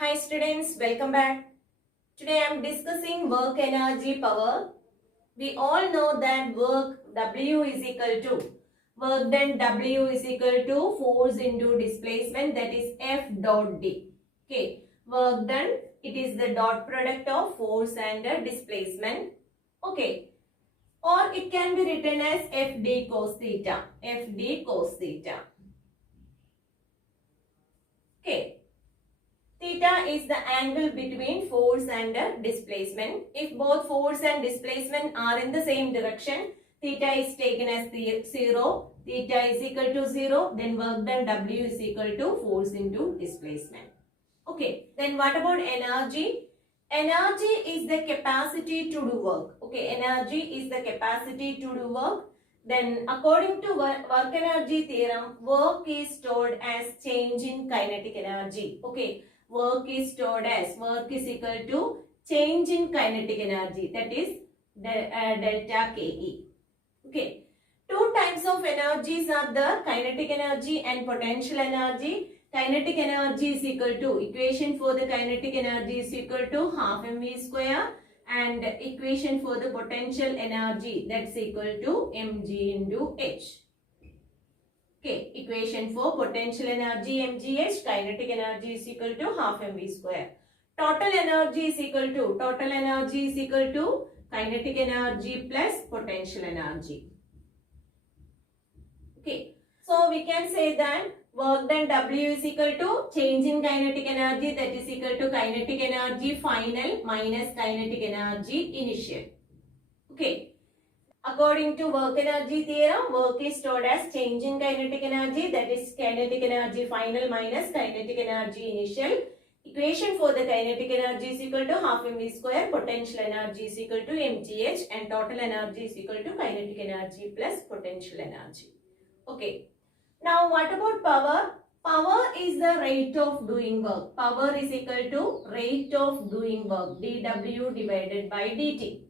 Hi students, welcome back. Today I am discussing work energy power. We all know that work W is equal to work done W is equal to force into displacement, that is F dot D. Okay, work done, it is the dot product of force and displacement. Okay, or it can be written as FD cos theta. FD cos theta. Okay. Theta is the angle between force and displacement. If both force and displacement are in the same direction, theta is taken as 0. Theta is equal to 0. Then work done W is equal to force into displacement. Okay. Then what about energy? Energy is the capacity to do work. Okay. Energy is the capacity to do work. Then according to work energy theorem, work is stored as change in kinetic energy. Okay. Work is stored as work is equal to change in kinetic energy, that is delta Ke. Okay. Two types of energies are the kinetic energy and potential energy. Kinetic energy is equal to, equation for the kinetic energy is equal to half mv square, and equation for the potential energy, that's equal to mg into h. Okay, equation for potential energy mgh, kinetic energy is equal to half mv square. Total energy is equal to kinetic energy plus potential energy. Okay, so we can say that work done W is equal to change in kinetic energy, that is equal to kinetic energy final minus kinetic energy initial. Okay. According to work energy theorem, work is stored as change in kinetic energy, that is kinetic energy final minus kinetic energy initial. Equation for the kinetic energy is equal to half mv square, potential energy is equal to mgh, and total energy is equal to kinetic energy plus potential energy. Okay. Now what about power? Power is the rate of doing work. Power is equal to rate of doing work, dW divided by dt.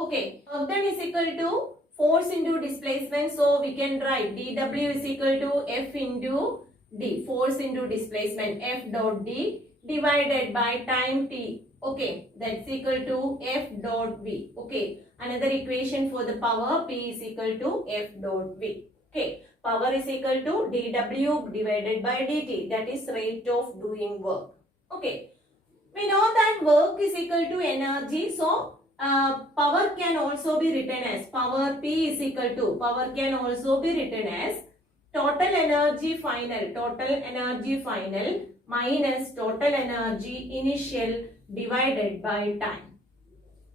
Okay, work done is equal to force into displacement. So we can write dW is equal to F into D, force into displacement, F dot D divided by time T. Okay, that's equal to F dot V. Okay, another equation for the power, P is equal to F dot V. Okay, power is equal to dW divided by dt, that is rate of doing work. Okay, we know that work is equal to energy, so power can also be written as power P is equal to, power can also be written as total energy final minus total energy initial divided by time.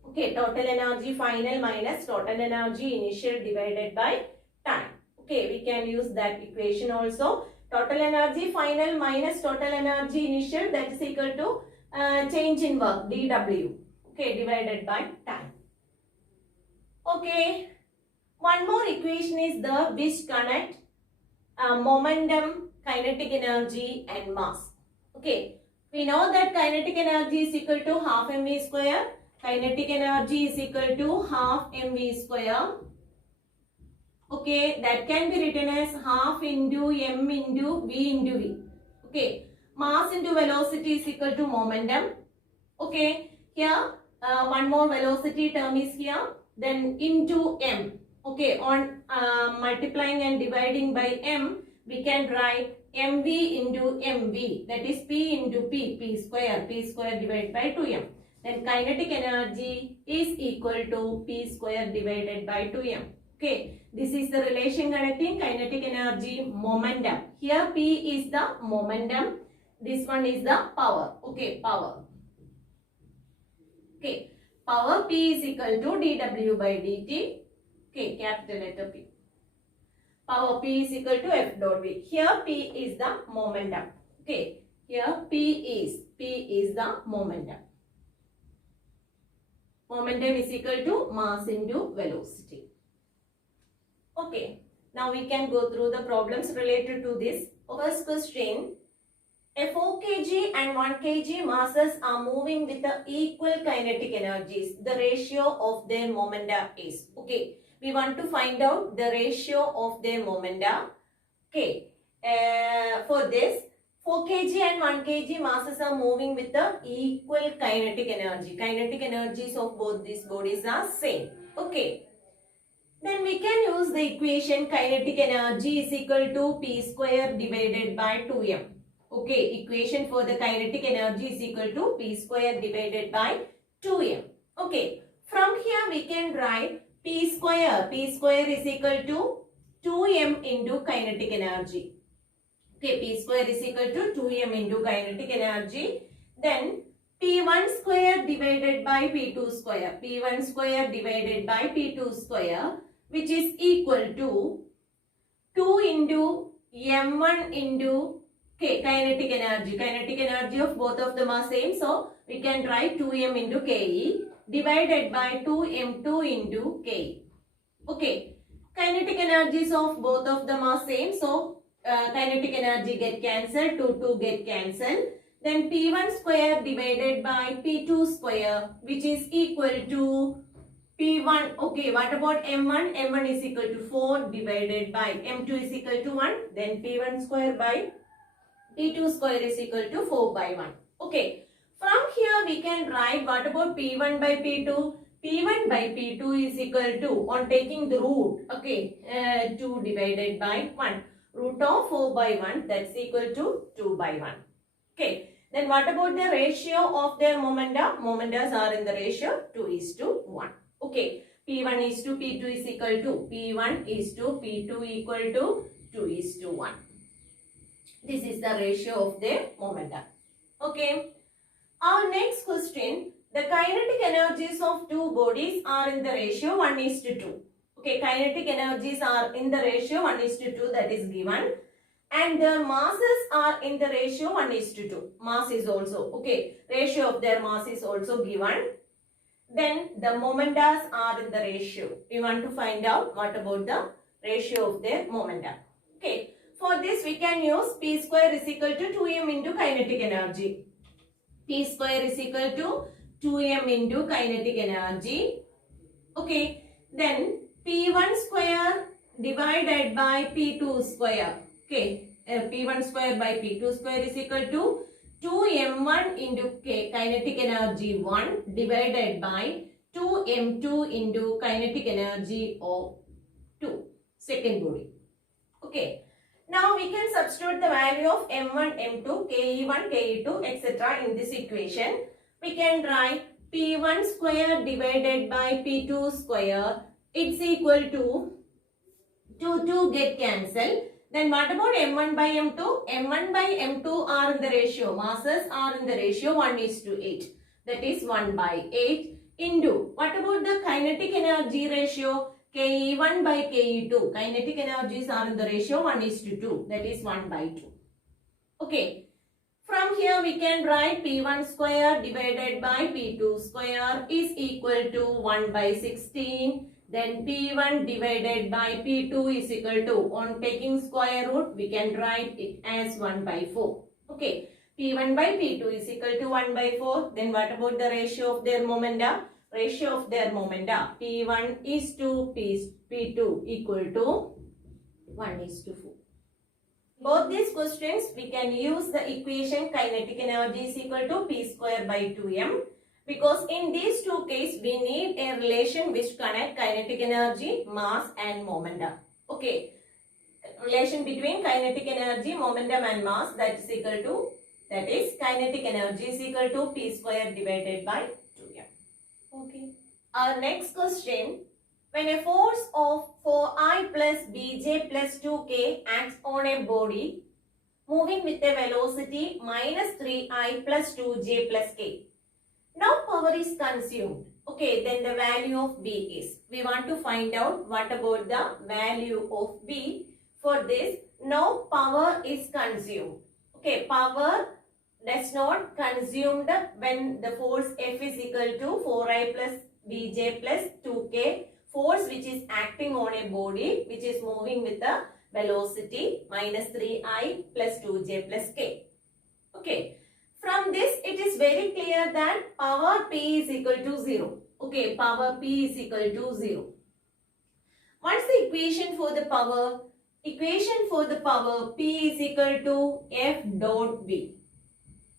Okay, total energy final minus total energy initial divided by time. Okay, we can use that equation also. Total energy final minus total energy initial, that is equal to change in work, dW. Okay, divided by time. Okay, one more equation is the which connect momentum, kinetic energy and mass. Okay, we know that kinetic energy is equal to half mv square. Kinetic energy is equal to half mv square. Okay, that can be written as half into m into v into v. Okay, mass into velocity is equal to momentum. Okay, here one more velocity term is here, then into m. Okay, on multiplying and dividing by m, we can write mv into mv, that is p into p square divided by 2m. Then kinetic energy is equal to p square divided by 2m. Okay, this is the relation connecting kinetic energy, momentum. Here p is the momentum, this one is the power. Okay, power. Okay, power P is equal to dW by dt. Okay, capital letter P. Power P is equal to F dot V. Here P is the momentum. Okay, here P is the momentum. Momentum is equal to mass into velocity. Okay, now we can go through the problems related to this. First question. A 4 kg and 1 kg masses are moving with the equal kinetic energies. The ratio of their momenta is. Okay, we want to find out the ratio of their momenta. Okay, for this, 4 kg and 1 kg masses are moving with the equal kinetic energy. Kinetic energies of both these bodies are same. Okay. Then we can use the equation kinetic energy is equal to P square divided by 2m. Okay, equation for the kinetic energy is equal to P square divided by 2m. Okay, from here we can write P square. P square is equal to 2m into kinetic energy. Okay, P square is equal to 2m into kinetic energy. Then P1 square divided by P2 square. P1 square divided by P2 square, which is equal to 2 into m1 into kinetic energy. Kinetic energy of both of them are same. So, we can write 2m into Ke divided by 2m2 into Ke. Okay. Kinetic energies of both of them are same. So, kinetic energy get cancelled, 2 get cancelled. Then P1 square divided by P2 square, which is equal to P1. Okay, what about M1? M1 is equal to 4 divided by M2 is equal to 1. Then P1 square by P2 square is equal to 4 by 1. Okay, from here we can write what about P1 by P2? P1 by P2 is equal to, on taking the root, okay, 2 divided by 1. Root of 4 by 1, that's equal to 2 by 1. Okay. Then what about the ratio of their momenta? Momentas are in the ratio 2:1. Okay. P1 is to P2 is equal to P1 is to P2 equal to 2:1. This is the ratio of their momenta. Okay. Our next question. The kinetic energies of two bodies are in the ratio 1:2. Okay. Kinetic energies are in the ratio 1:2, that is given. And their masses are in the ratio 1:2. Mass is also, okay, ratio of their mass is also given. Then the momentas are in the ratio. We want to find out what about the ratio of their momenta. Okay, for this we can use P square is equal to 2m into kinetic energy. P square is equal to 2m into kinetic energy. Okay, then P1 square divided by P2 square. Okay, P1 square by P2 square is equal to 2m1 into kinetic energy 1 divided by 2m2 into kinetic energy of 2, second body. Okay, now we can substitute the value of m1, m2, ke1, ke2, etc. in this equation. We can write P1 square divided by P2 square, it's equal to 2 get cancelled. Then what about M1 by M2? M1 by M2 are in the ratio. Masses are in the ratio 1:8. That is 1 by 8 into. What about the kinetic energy ratio? Ke1 by Ke2. Kinetic energies are in the ratio 1:2. That is 1 by 2. Okay. From here we can write P1 square divided by P2 square is equal to 1 by 16. Then P1 divided by P2 is equal to, on taking square root, we can write it as 1 by 4. Okay, P1 by P2 is equal to 1 by 4. Then what about the ratio of their momenta? Ratio of their momenta, P1 is to P2 equal to 1:4. Both these questions, we can use the equation kinetic energy is equal to P square by 2m. Because in these two cases, we need a relation which connect kinetic energy, mass and momentum. Okay. Relation between kinetic energy, momentum and mass, that is equal to, that is kinetic energy is equal to P square divided by 2m. Okay. Our next question. When a force of 4I plus Bj plus 2k acts on a body moving with a velocity minus 3I plus 2j plus k. Now power is consumed. Okay, then the value of B is. We want to find out what about the value of B. For this, now power is consumed. Okay, power does not consumed when the force F is equal to 4I plus Bj plus 2k. Force which is acting on a body which is moving with the velocity minus 3I plus 2j plus k. Okay. From this, it is very clear that power P is equal to 0. Okay, power P is equal to 0. What's the equation for the power? equation for the power P is equal to F dot V.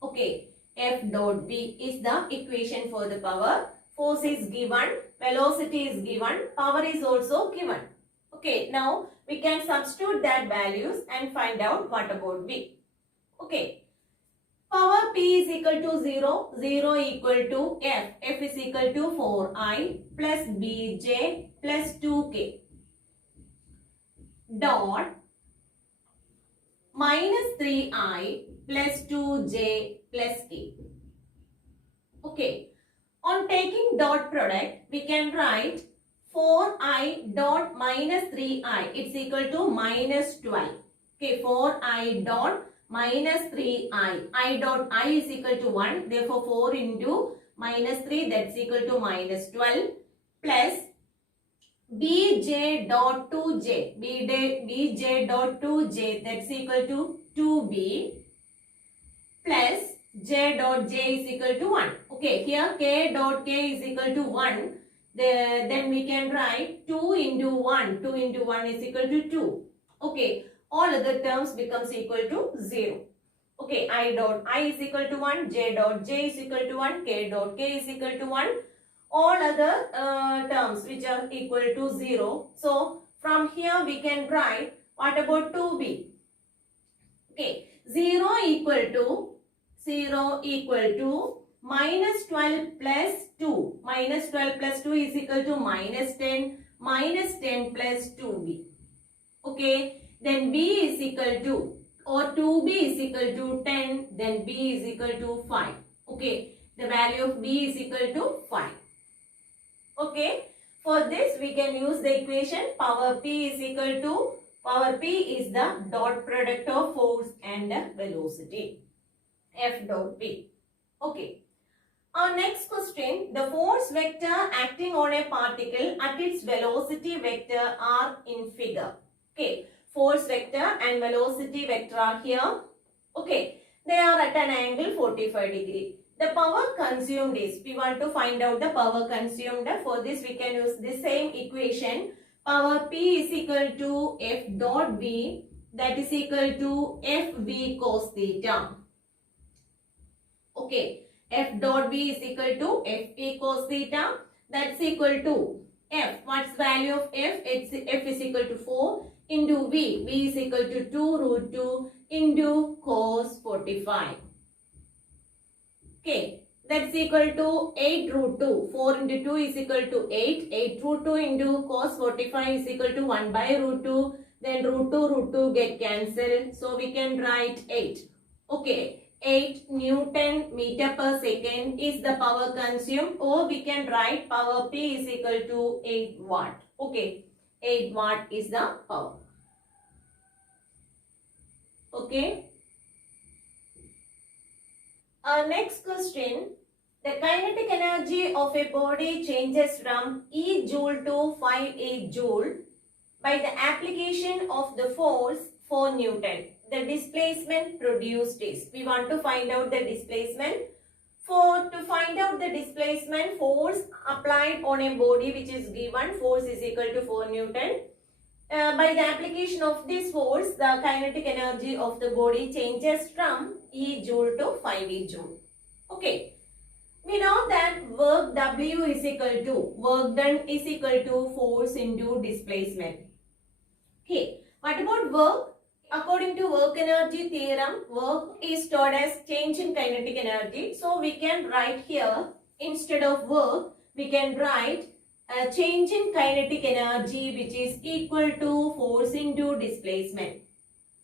Okay, F dot V is the equation for the power. Force is given, velocity is given, power is also given. Okay, now we can substitute that values and find out what about V. Okay, power P is equal to 0, 0 equal to F. F is equal to 4I plus Bj plus 2K dot minus 3I plus 2J plus K. Okay. On taking dot product, we can write 4I dot minus 3I. It's equal to minus 12. Okay, 4I dot minus 3I. I dot I is equal to 1. Therefore, 4 into minus 3, that's equal to minus 12 plus Bj dot 2J. Bj dot 2J, that's equal to 2B plus J dot J is equal to 1. Okay, here K dot K is equal to 1. Then we can write 2 into 1. 2 into 1 is equal to 2. Okay, all other terms becomes equal to 0. Okay, I dot I is equal to 1. J dot J is equal to 1. K dot K is equal to 1. All other terms which are equal to 0. So, from here we can write what about 2B? Okay, 0 equal to minus 12 plus 2. Minus 12 plus 2 is equal to minus 10. Minus 10 plus 2b. Okay. Then b is equal to, or 2b is equal to 10. Then b is equal to 5. Okay. The value of b is equal to 5. Okay. For this we can use the equation power p is equal to, power p is the dot product of force and velocity. F dot P. Okay. Our next question, the force vector acting on a particle at its velocity vector are in figure. Okay. Force vector and velocity vector are here. Okay. They are at an angle 45 degree. The power consumed is, we want to find out the power consumed. For this we can use the same equation. Power P is equal to F dot V, that is equal to FV cos theta. Okay, F dot V is equal to FP cos theta. That's equal to F. What's value of F? F is equal to 4 into V. V is equal to 2 root 2 into cos 45. Okay, that's equal to 8 root 2. 4 into 2 is equal to 8. 8 root 2 into cos 45 is equal to 1 by root 2. Then root 2 get cancelled. So we can write 8. Okay. 8 Newton meter per second is the power consumed, or we can write power P is equal to 8 watt. Okay, 8 watt is the power. Okay. Our next question, the kinetic energy of a body changes from E joule to 5 joule by the application of the force 4 Newton. The displacement produced is, we want to find out the displacement. To find out the displacement, force applied on a body which is given, force is equal to 4 Newton. By the application of this force, the kinetic energy of the body changes from E joule to 5 joule. Okay. We know that work W is equal to, work done is equal to force into displacement. Okay. What about work? According to work energy theorem, work is stored as change in kinetic energy. So we can write here, instead of work, we can write a change in kinetic energy which is equal to force into displacement.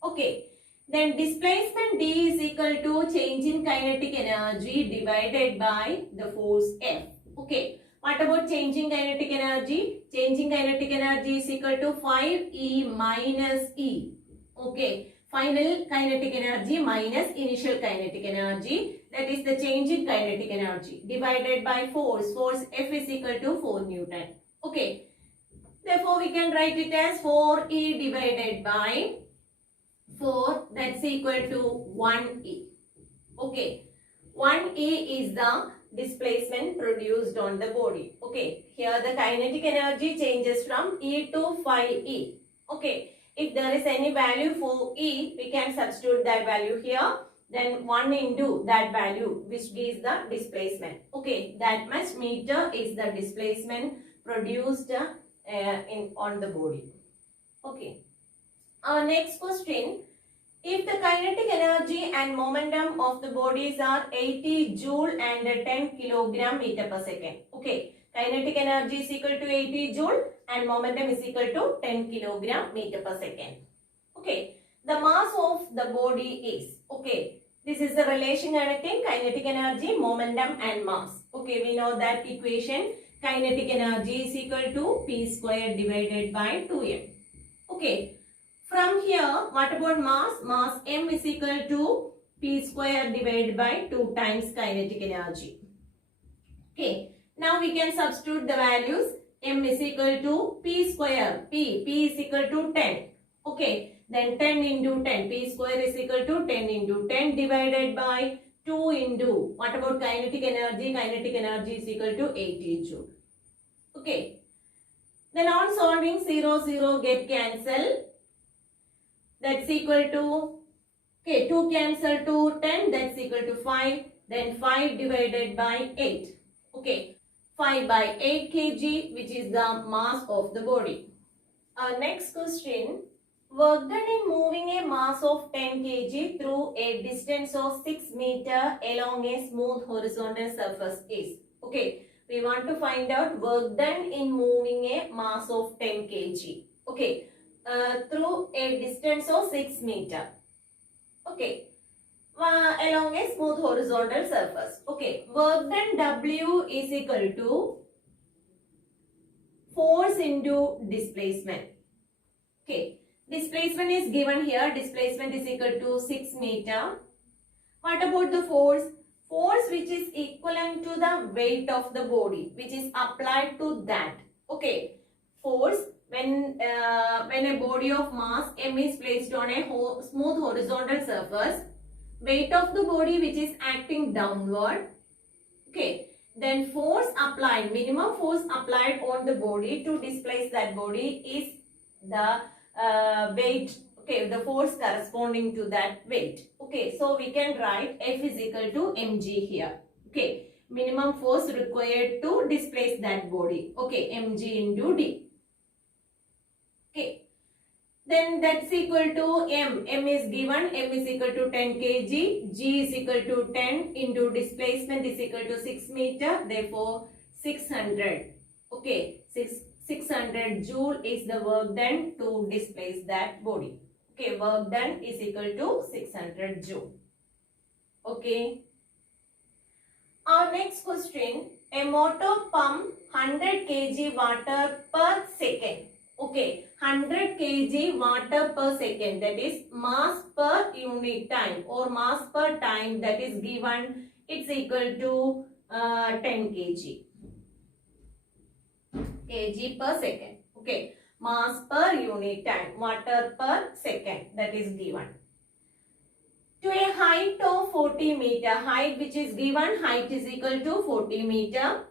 Okay. Then displacement D is equal to change in kinetic energy divided by the force F. Okay. What about changing kinetic energy? Changing kinetic energy is equal to 5E minus E. Okay, final kinetic energy minus initial kinetic energy, that is the change in kinetic energy, divided by force. Force F is equal to 4 Newton. Okay, therefore we can write it as 4E divided by 4, that's equal to 1E. Okay, 1E is the displacement produced on the body. Okay, here the kinetic energy changes from E to 5E. Okay. If there is any value for E, we can substitute that value here. Then 1 into that value, which gives the displacement. Okay, that much meter is the displacement produced on the body. Okay. Our next question. If the kinetic energy and momentum of the bodies are 80 joule and 10 kilogram meter per second. Okay. Kinetic energy is equal to 80 joule and momentum is equal to 10 kilogram meter per second. Okay. The mass of the body is. Okay. This is the relation connecting kinetic energy, momentum and mass. Okay. We know that equation. Kinetic energy is equal to P square divided by 2m. Okay. From here, what about mass? Mass m is equal to P square divided by 2 times kinetic energy. Okay. Now we can substitute the values. M is equal to P square. P is equal to 10. Okay. Then 10 into 10. P square is equal to 10 into 10 divided by 2 into. What about kinetic energy? Kinetic energy is equal to 80 joule. Okay. Then on solving 0, 0 get cancelled. That's equal to, okay, 2 cancel to 10, that's equal to 5. Then 5 divided by 8. Okay, 5 by 8 kg, which is the mass of the body. Next question. Work done in moving a mass of 10 kg through a distance of 6 meter along a smooth horizontal surface is. Okay, we want to find out work done in moving a mass of 10 kg. Okay. Through a distance of 6 meter. Okay. Along a smooth horizontal surface. Okay. Work done W is equal to force into displacement. Okay. Displacement is given here. Displacement is equal to 6 meter. What about the force? Force which is equivalent to the weight of the body, which is applied to that. Okay. Force. When a body of mass m is placed on a smooth horizontal surface, weight of the body which is acting downward. Okay. Then force applied, minimum force applied on the body to displace that body is the weight. Okay, the force corresponding to that weight. Okay, so we can write F is equal to mg here. Okay, minimum force required to displace that body. Okay, mg into d. Okay, then that's equal to m. M is given, m is equal to 10 kg, g is equal to 10 into displacement is equal to 6 meter, therefore 600. Okay, 600 joule is the work done to displace that body. Okay, work done is equal to 600 joule. Okay. Our next question, a motor pump 100 kg water per second. Okay, 100 kg water per second, that is mass per unit time or mass per time that is given, it's equal to 10 kg. Kg per second. Okay, mass per unit time, water per second that is given. To a height of 40 meter, height which is given, height is equal to 40 meter.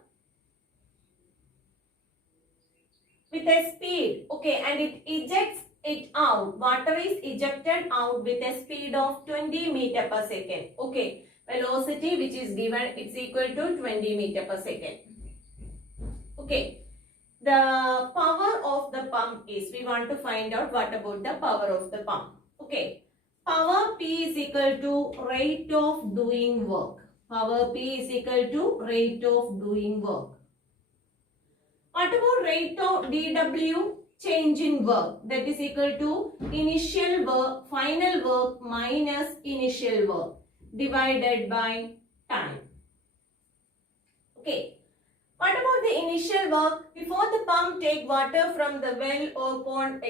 With a speed, okay, and it ejects it out. Water is ejected out with a speed of 20 meter per second. Okay, velocity which is given, it's equal to 20 meter per second. Okay, the power of the pump is, we want to find out what about the power of the pump. Okay, power P is equal to rate of doing work. Power P is equal to rate of doing work. What about rate of dW? Change in work, that is equal to initial work, final work minus initial work divided by time. Okay. What about the initial work? Before the pump take water from the well or pond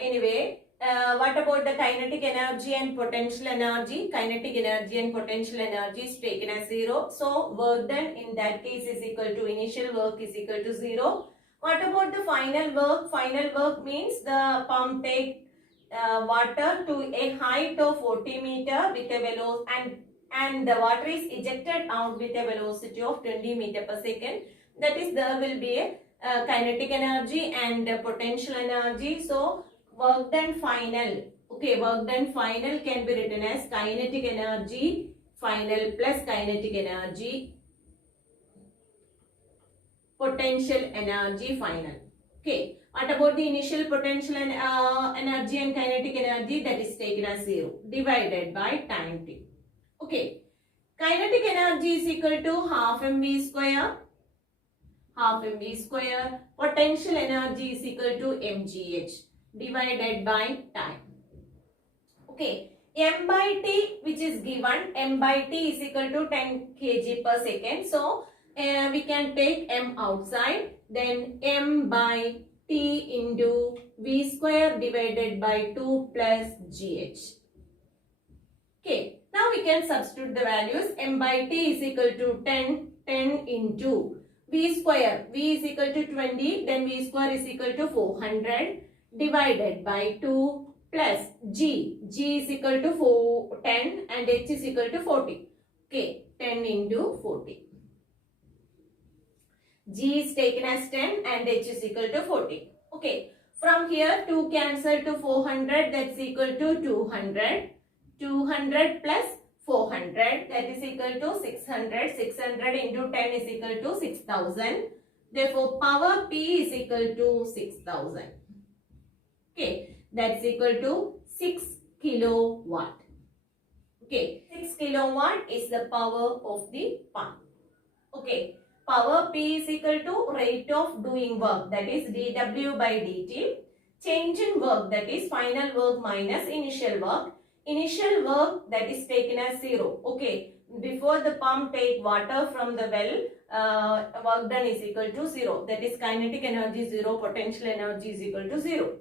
anyway, what about the kinetic energy and potential energy? Kinetic energy and potential energy is taken as 0. So, work done in that case is equal to initial work is equal to 0. What about the final work? Final work means the pump take water to a height of 40 meter with a velocity and the water is ejected out with a velocity of 20 meter per second. That is, there will be a kinetic energy and potential energy. So, work done final. Okay, work done final can be written as kinetic energy final plus kinetic energy, potential energy final. Okay, what about the initial potential and energy and kinetic energy? That is taken as 0 divided by time t. Okay, kinetic energy is equal to half mv square. Half mv square. Potential energy is equal to mgh divided by time. Okay, m by t, which is given, m by t is equal to 10 kg per second. So we can take m outside, then m by t into v square divided by 2 plus gh. Okay, now we can substitute the values. M by t is equal to 10 into v square. V is equal to 20, then v square is equal to 400 divided by 2 plus g. G is equal to 10 and h is equal to 40. Okay, 10 into 40. G is taken as 10 and h is equal to 40. Okay, from here 2 cancel to 400, that's equal to 200. 200 plus 400, that is equal to 600. 600 into 10 is equal to 6000. Therefore, power P is equal to 6000. Okay, that's equal to 6 kilowatt. Okay, 6 kilowatt is the power of the pump. Okay, power P is equal to rate of doing work, that is dW by dt. Change in work, that is final work minus initial work. Initial work, that is taken as 0. Okay, before the pump take water from the well, work done is equal to 0. That is kinetic energy 0, potential energy is equal to 0.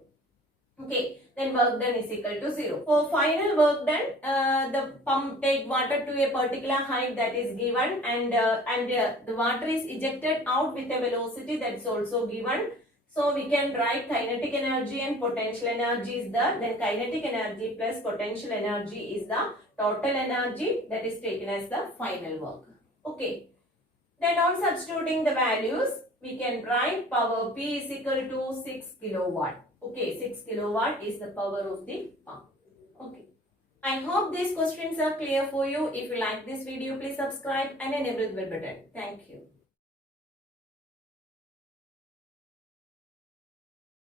Okay, then work done is equal to 0. For final work done, the pump take water to a particular height that is given, and the water is ejected out with a velocity that is also given. So we can write kinetic energy and potential energy is the, then kinetic energy plus potential energy is the total energy that is taken as the final work. Okay, then on substituting the values, we can write power P is equal to 6 kilowatt. Okay, 6 kilowatt is the power of the pump. Okay, I hope these questions are clear for you. If you like this video, please subscribe and enable the bell button. Thank you.